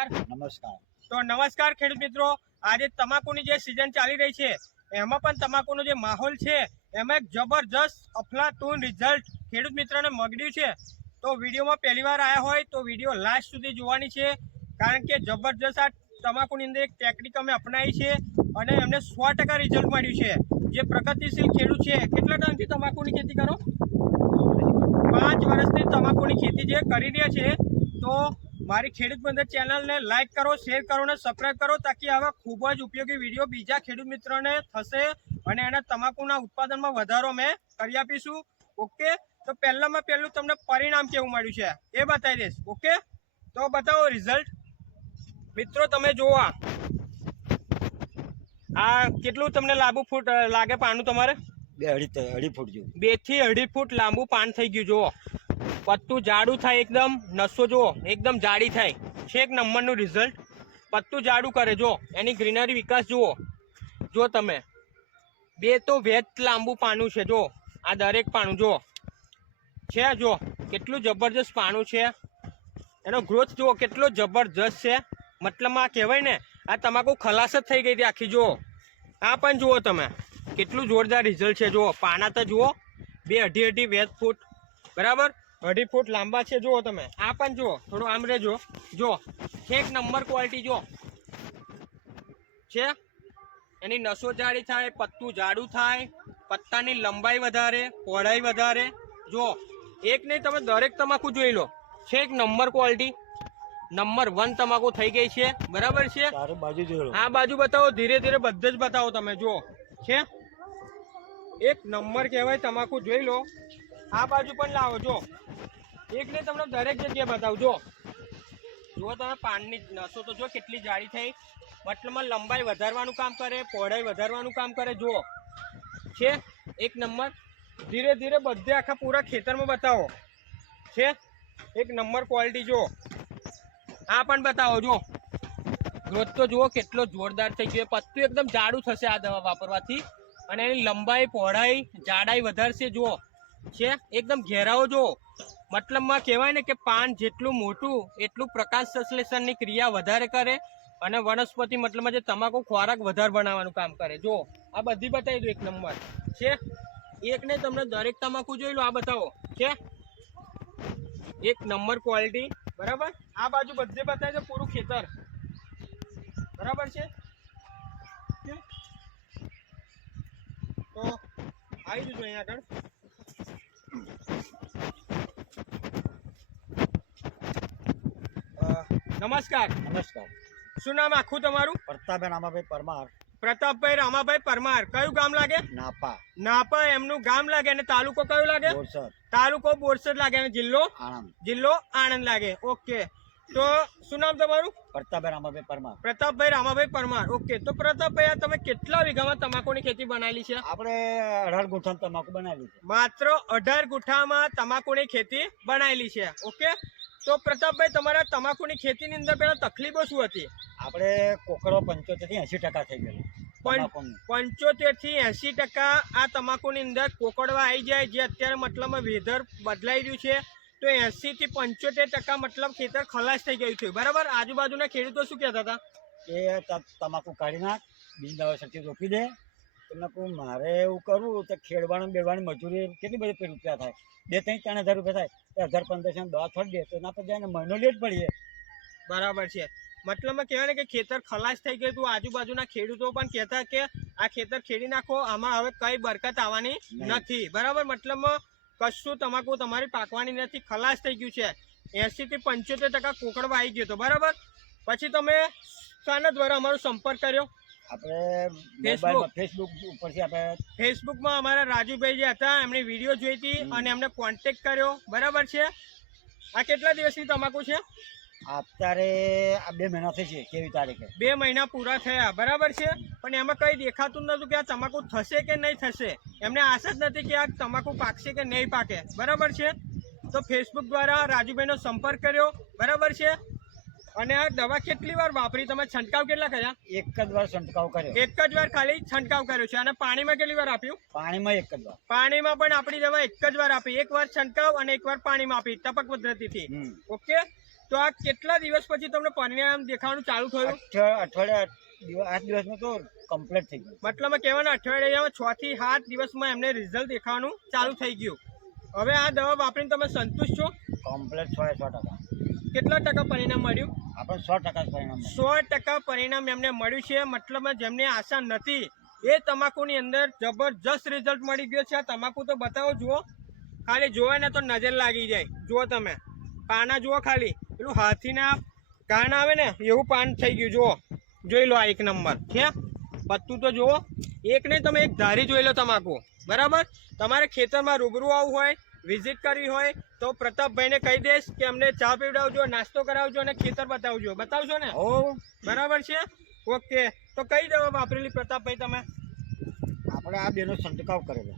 નમસ્કાર. નમસ્કાર. તો નમસ્કાર ખેડૂત મિત્રો. આજે તમાકુની જે સિઝન ચાલી રહી છે એમાં પણ તમાકુનો જે માહોલ છે એમાં એક જબરજસ્ત અફલાતુન રિઝલ્ટ ખેડૂત મિત્રોને મળ્યું છે. તો વિડીયોમાં પહેલી વાર આવ્યા હોય તો વિડીયો લાસ્ટ સુધી જોવાની છે, કારણ કે જબરજસ્ત આ તમાકુની અંદર એક ટેકનિક અમે અપનાવી છે અને એમને 100% રિઝલ્ટ મળ્યું છે. જે પ્રગતિશીલ ખેડૂત છે, કેટલા ટાઈમથી તમાકુની ખેતી કરો? 5 વર્ષથી તમાકુની ખેતી જે કરી રહ્યા છે. તો મારી ખેડૂત બંધુ ચેનલને લાઈક કરો, શેર કરો અને સબસ્ક્રાઈબ કરો, તાકી આવા ખૂબ જ ઉપયોગી વિડીયો બીજા ખેડૂત મિત્રોને થશે અને એના તમાકુના ઉત્પાદનમાં વધારો અમે કરી આપીશું. ઓકે, તો પહેલામાં પહેલું તમને પરિણામ કેવું મળ્યું છે એ બતાવી દઈશ. ઓકે, તો બતાવો રિઝલ્ટ. મિત્રો તમે જુઓ, આ કેટલું તમને લાંબુ ફૂટ લાગે પાનું? તમારે 2.5 ફૂટ જેવું. 2 થી 2.5 ફૂટ લાંબુ પાન થઈ ગયું. જુઓ, પત્તું જાડું થાય, એકદમ નસો જુઓ એકદમ જાડી થાય છે. એક નંબરનું રિઝલ્ટ. પત્તું જાડું કરે, જો એની ગ્રીનરી વિકાસ જુઓ. જો તમે 2 તો વેચ લાંબુ પાનું છે. જો આ દરેક પાનું જો છે, જો કેટલું જબરજસ્ત પાનું છે. એનો ગ્રોથ જુઓ કેટલો જબરજસ્ત છે. મતલબ આ કહેવાય ને, આ તમાકુ ખલાસ જ થઈ ગઈ હતી આખી. જુઓ આ પણ જુઓ તમે કેટલું જોરદાર રિઝલ્ટ છે. જુઓ પાના તો જુઓ 2 અઢી વેચ ફૂટ, બરાબર 2.5 ફૂટ લાંબા છે. જુઓ તમે આ પણ જુઓ, થોડું આમ રહેજો. જો એક નંબર ક્વોલિટી જો છે. એની નસો જાડી થાય, પત્તું જાડું થાય, પત્તાની લંબાઈ વધારે, પહોળાઈ વધારે. જો એક નહીં, તમે દરેક તમાકુ જોઈ લો છે. એક નંબર ક્વોલિટી, નંબર 1 તમાકુ થઈ ગઈ છે. બરાબર છે. બાજુ જોઈ લો. આ બાજુ બતાવો, ધીરે ધીરે બધે જ બતાવો. તમે જુઓ છે એક નંબર કહેવાય. તમાકુ જોઈ લો. આ બાજુ પણ લાવો. જો એક ને તમને દરેક જગ્યાએ બતાવજો. જુઓ તમે પાનની નસો તો જો કેટલી જાડી થઈ. મતલબમાં લંબાઈ વધારવાનું કામ કરે, પહોળાઈ વધારવાનું કામ કરે. જુઓ છે એક નંબર. ધીરે ધીરે બધે આખા પૂરા ખેતરમાં બતાવો છે. એક નંબર ક્વોલિટી. જો આ પણ બતાવો. જો ગ્રોથ તો જુઓ કેટલો જોરદાર થઈ ગયો. પત્તું એકદમ જાડું થશે આ દવા વાપરવાથી, અને એની લંબાઈ, પહોળાઈ, જાડાઈ વધારશે. જુઓ છે એકદમ ઘેરાવો. જો મતલબમાં કહેવાય ને કે પાન જેટલું મોટું એટલું પ્રકાશ સંશ્લેષણની ક્રિયા વધારે કરે અને વનસ્પતિ મતલબમાં જે તમાકુ ખોરાક વધારે બનાવવાનું કામ કરે. જો આ બધી બતાવી દો. એક નંબર છે. એક ને તમને દરેક તમાકુ જોઈ લો. આ બતાવો છે એક નંબર ક્વોલિટી. બરાબર. આ બાજુ બધે બતાવી દો પૂરું ખેતર. બરાબર છે. તો આવી જજો અહીંયા આગળ. નમસ્કાર. નમસ્કાર. શું નામ આખું તમારું? પ્રતાપભાઈ રામાભાઈ પરમાર. પ્રતાપભાઈ રામાભાઈ પરમાર. કયું ગામ લાગે? નાપા. નાપા એમનું ગામ લાગે. અને તાલુકો કયો લાગે? બોરસદ. તાલુકો બોરસદ લાગે. અને જિલ્લો? આણંદ. જિલ્લો આણંદ લાગે. ઓકે, તો શું નામ તમારું? પ્રતાપભાઈ રામાભાઈ પરમાર. પ્રતાપભાઈ રામાભાઈ પરમાર. ઓકે, તો પ્રતાપભાઈ તમે કેટલા વીઘામાં તમાકુની ખેતી બનાવેલી છે? આપણે 18 ગુંઠા તમાકુ બનાવેલી છે. માત્ર 18 ગુંઠામાં તમાકુની ખેતી બનાવેલી છે. ઓકે, તો પ્રતાપભાઈ તમારા તમાકુની ખેતીની અંદર પેલા તકલીફો શું હતી? આપણે કોકરો 75 થી 80% થઈ ગયેલો. 75 થી 80% આ તમાકુની અંદર કોકડવા આવી જાય, જે અત્યારે મતલબ વેધર બદલાઈ રહ્યું છે. તો 80 થી 75% મતલબ ખેતર ખલાસ થઈ ગયું છે. બરાબર. આજુબાજુના ખેડૂતો શું કહેતા હતા? એ તમાકુ કાઢી નાખ, બીજ દવા સટી રોપી દે. તમને કહું મારે એવું કરવું તો ખેડવાની બેડવાની મજૂરી કેટલી બધી રૂપિયા થાય, 2-3 રૂપિયા થાય. 1000-1500 દવા છોડી દે તો એના પર જાય મહિનો લેટ પડીએ. બરાબર છે. મતલબમાં કહેવાય ને કે ખેતર ખલાસ થઈ ગયું હતું. આજુબાજુના ખેડૂતો પણ કહેતા કે આ ખેતર ખેડી નાખો, આમાં હવે કઈ બરકત આવવાની નથી. બરાબર. મતલબમાં કશું તમાકુ તમારી પાકવાની નથી, ખલાસ થઈ ગયું છે. 80 થી 75% કોકડવા આવી ગયો હતો. બરાબર. પછી તમે શાના દ્વારા અમારો સંપર્ક કર્યો? આપણે ફેસબુક ઉપરથી આપણે ફેસબુકમાં અમારા રાજુભાઈ જે હતા એમણે વિડીયો જોઈ હતી અને એમને કોન્ટેક્ટ કર્યો. બરાબર છે. આ કેટલા દિવસની તમાકુ છે? અત્યારે આ 2 મહિના થઈ છે. કેવી તારીખે? 2 મહિના પૂરા થયા. બરાબર છે. પણ એમાં કઈ દેખાતું નતું કે આ તમાકુ થશે કે નહીં થશે. એમને આશા જ નથી કે આ તમાકુ પાકશે કે નહીં પાકે. બરાબર છે. તો ફેસબુક દ્વારા રાજુભાઈનો સંપર્ક કર્યો. બરાબર છે. અને આ દવા કેટલી વાર વાપરી તમે? છંટકાવ કેટલા કર્યા? એક જ વાર છંટકાવ કર્યો. એક જ વાર ખાલી છંટકાવ કર્યો છે. અને પાણીમાં કેટલી વાર આપ્યું? પાણીમાં એક જ વાર. પાણીમાં પણ આપણી દવા એક જ વાર આપી. એક વાર છંટકાવ અને એક વાર પાણીમાં આપી, ટપક પદ્ધતિથી. ઓકે, તો આ કેટલા દિવસ પછી તમને પરિણામ દેખાવાનું ચાલુ થયું? અઠવાડિયા 8 દિવસમાં તો કમ્પ્લીટ થઈ ગયું. મતલબ કહેવાના અઠવાડિયામાં 6 થી 7 દિવસમાં એમને રિઝલ્ટ દેખાવાનું ચાલુ થઈ ગયું. હવે આ દવા વાપરીને તમે સંતુષ્ટ છો? કમ્પ્લીટ 100%. કેટલા ટકા પરિણામ મળ્યું? આપણે 100% પરિણામ મળ્યું. 100% પરિણામ એમને મળ્યું છે. મતલબ જેમને આશા નથી એ તમાકુની અંદર જબરજસ્ત રિઝલ્ટ મળી ગયો છે. આ તમાકુ તો બતાવો, જુઓ ખાલી જોવે ને તો નજર લાગી જાય. જુઓ તમે પાના જુઓ, ખાલી પેલું હાથીના કાન આવે ને એવું પાન થઈ ગયું. જુઓ, જોઈ લો, આ એક નંબર છે. પત્તું તો જુઓ, એક નહીં તમે એક ધારી જોઈ લો તમાકુ. બરાબર, તમારે ખેતરમાં રૂબરૂ આવવું હોય, વિઝિટ કરવી હોય તો પ્રતાપભાઈને કહી દઈશ કે અમને ચા પીવડાવજો, નાસ્તો કરાવજો અને ખેતર બતાવજો. બતાવશો ને? હો, બરાબર છે. ઓકે, તો કઈ દવા વાપરેલી પ્રતાપભાઈ તમે? આપણે આ બેનો છંટકાવ કરેલો.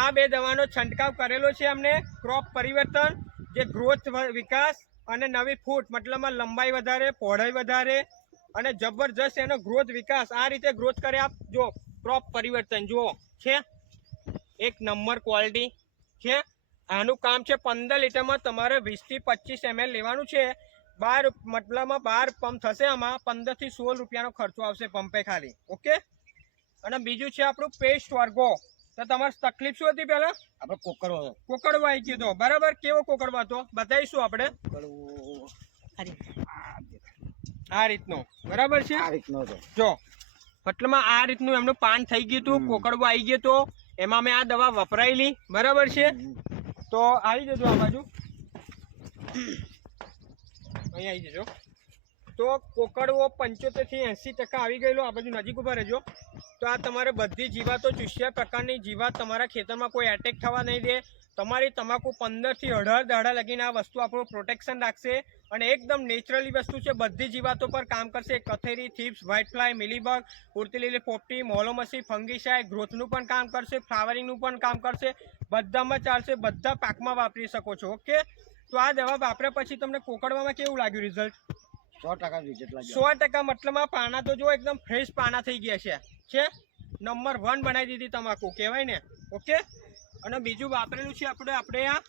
આ બે દવાનો છંટકાવ કરેલો છે અમને. ક્રોપ પરિવર્તન, જે ગ્રોથ વિકાસ અને નવી ફૂટ, મતલબમાં લંબાઈ વધારે, પહોળાઈ વધારે અને જબરજસ્ત એનો ગ્રોથ વિકાસ આ રીતે ગ્રોથ કરે. આપ જો ક્રોપ પરિવર્તન જુઓ છે, એક નંબર ક્વોલિટી છે. આનું કામ છે 15 લીટરમાં તમારે 20 થી 25 ml લેવાનું છે. 12 મતલબમાં 12 પંપ થશે. આમાં 15 થી 16 રૂપિયાનો ખર્ચો આવશે પંપે ખાલી. ઓકે, અને બીજું છે આપણું પેસ્ટ વર્ગો. તો તમારી તકલીફ શું હતી પહેલા? આપણે કોકરો કોકડવો આવી ગયો હતો. બરાબર, કેવો કોકડવો હતો બતાવીશું આપણે. આ રીતનો, બરાબર છે. આ રીતનો હતો. જો મતલબમાં આ રીતનું એમનું પાન થઈ ગયું હતું, કોકડવો આવી ગયો હતો. એમાં મેં આ દવા વપરાયેલી. બરાબર છે. તો આવી જજો આ બાજુ, અહીંયા આવી જજો. તો કોકડવો 75 થી 80% આવી ગયેલો. આ બાજુ નજીક ઉભા રહેજો. તો આ તમારે બધી જીવાતો, ચૂસ્યા પ્રકારની જીવાત તમારા ખેતરમાં કોઈ એટેક થવા નહીં દે. તમારી તમાકુ 15 થી 18 દાડા લગીને આ વસ્તુ આપણું પ્રોટેક્શન રાખશે અને એકદમ નેચરલી વસ્તુ છે. બધી જીવાતો પર કામ કરશે. કથેરી, થીપ્સ, વ્હાઇટ ફ્લાય, મિલીબગ, ઉડતી લીલી પોપટી, મોલોમસી, ફંગીસાઇડ, ગ્રોથનું પણ કામ કરશે, ફ્લાવરિંગનું પણ કામ કરશે. બધામાં ચાલશે. બધા પાકમાં વાપરી શકો છો. ઓકે, તો આ દવા વાપર્યા પછી તમને કોકડવામાં કેવું લાગ્યું રિઝલ્ટ? 100% રિઝલ્ટ લાગ્યું. 100%. મતલબ આ પાના તો જો એકદમ ફ્રેશ પાના થઈ ગયા છે. નંબર 1 બનાવી દીધી તમાકુ કહેવાય ને. ઓકે, અને બીજું વાપરેલું છે આપણે આ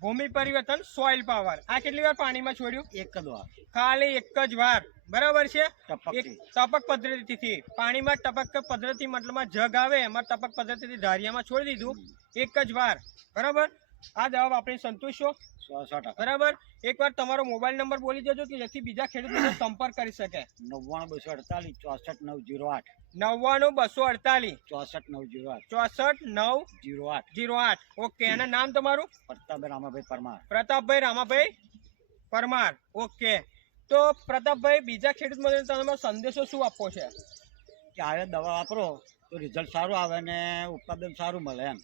ભૂમિ પરિવર્તન સોઇલ પાવર. આ કેટલી વાર પાણીમાં છોડ્યું? એક જ વાર, ખાલી એક જ વાર. બરાબર છે. ટપકથી. ટપક પદ્ધતિથી પાણીમાં, ટપક પદ્ધતિ મતલબમાં જગ આવે એમાં ટપક પદ્ધતિથી ધારિયામાં છોડી દીધું એક જ વાર. બરાબર, આ દવા વાપરીને સંતુષ્ટ છો? 100%. બરાબર. એકવાર તમારો મોબાઈલ નંબર બોલી દેજો કે જેથી બીજા ખેડૂતો સંપર્ક કરી શકે. 99 90248 64908 64908. ઓકે, અને નામ તમારું? પ્રતાપભાઈ રામાભાઈ પરમાર. પ્રતાપભાઈ રામાભાઈ પરમાર. ઓકે, તો પ્રતાપભાઈ બીજા ખેડૂત માટે તમારો સંદેશો શું આપવો છે? કે આ દવા વાપરો તો રિઝલ્ટ સારું આવે ને ઉત્પાદન સારું મળે એમ.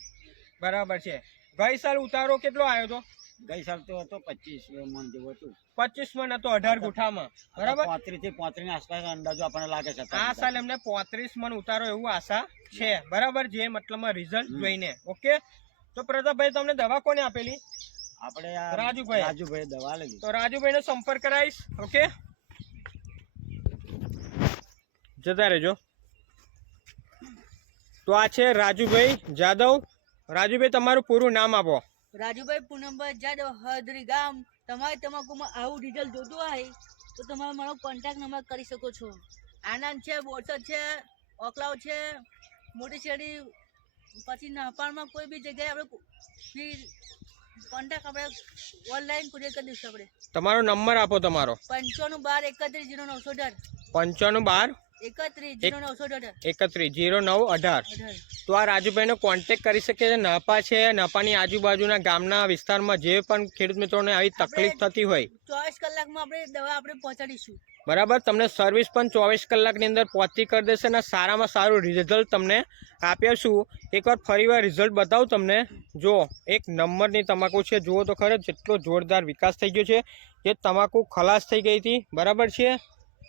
બરાબર છે. ગઈ સાલ ઉતારો કેટલો આવ્યો હતો? ગઈ સાલ તો હતો 25 મણ જેવું હતું. 25 મણ હતો 18 ગુઠામાં. બરાબર, 35 થી 35 ની આસપાસ અંદાજો આપણને લાગે છે. આ સાલ એમને 35 મણ ઉતારો એવું આશા છે. બરાબર, જે મતલબમાં રિઝલ્ટ જોઈને. ઓકે, તો પ્રતાપભાઈ તમને દવા કોને આપેલી? આપણે રાજુભાઈ દવા લેવી. તો રાજુભાઈ નો સંપર્ક કરાવીશ. ઓકે, જતા રહેજો. તો આ છે રાજુભાઈ જાદવ. રાજુભાઈ તમારું પૂરું નામ આપો. રાજુભાઈ પૂનમભાઈ જાદવ, હળદરી ગામ. તમારે તમાકુમાં આવું રિઝલ્ટ જોતું હોય તો તમારે મારો કોન્ટેક્ટ નંબર કરી શકો છો. આનંદ છે, બોરસદ છે, ઓકલાવ છે, મોટી શેરડી, પછી નહપાણમાં કોઈ બી જગ્યાએ આપણે કોન્ટેક્ટ આપણે ઓનલાઈન કુરિયર કરી દઈશું. આપણે તમારો નંબર આપો તમારો. 9512 31 0918. 9512 31 0918. તો આ રાજુભાઈનો કોન્ટેક્ટ કરી શકે છે. નહપા છે, નહપાની આજુબાજુના ગામના વિસ્તારમાં જે પણ ખેડૂત મિત્રોને આવી તકલીફ થતી હોય 24 કલાકમાં આપણે દવા આપણે પહોંચાડીશું. બરાબર, તમને સર્વિસ પણ 24 કલાકની અંદર પહોંચી કરી દેશે અને સારામાં સારું રિઝલ્ટ તમને આપીશું. એકવાર ફરીવાર રિઝલ્ટ બતાવું તમને. જો એક નંબરની તમાકુ છે. જુઓ તો ખરે જેટલો જોરદાર વિકાસ થઈ ગયો છે. જે તમાકુ ખલાસ થઈ ગઈ હતી. બરાબર છે.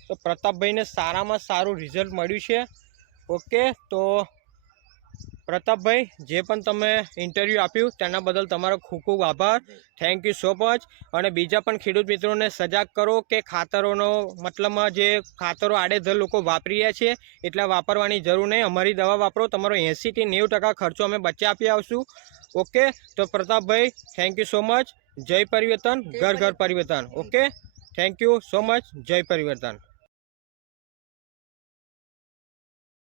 તો પ્રતાપભાઈને સારામાં સારું રિઝલ્ટ મળ્યું છે. ઓકે, તો પ્રતાપભાઈ જે પણ તમે ઇન્ટરવ્યૂ આપ્યું તેના બદલ તમારો ખૂબ ખૂબ આભાર. Thank you so much. અને બીજા પણ ખેડૂત મિત્રોને સજાગ કરો કે ખાતરોનો મતલબમાં જે ખાતરો આડેધડ લોકો વાપરી રહ્યા છે એટલા વાપરવાની જરૂર નહીં. અમારી દવા વાપરો, તમારો 80 થી 90% ખર્ચો અમે બચા આપી આવશું. ઓકે, તો Pratapbhai thank you so much. જય પરિવર્તન, ઘર ઘર પરિવર્તન. Okay, thank you so much. જય પરિવર્તન.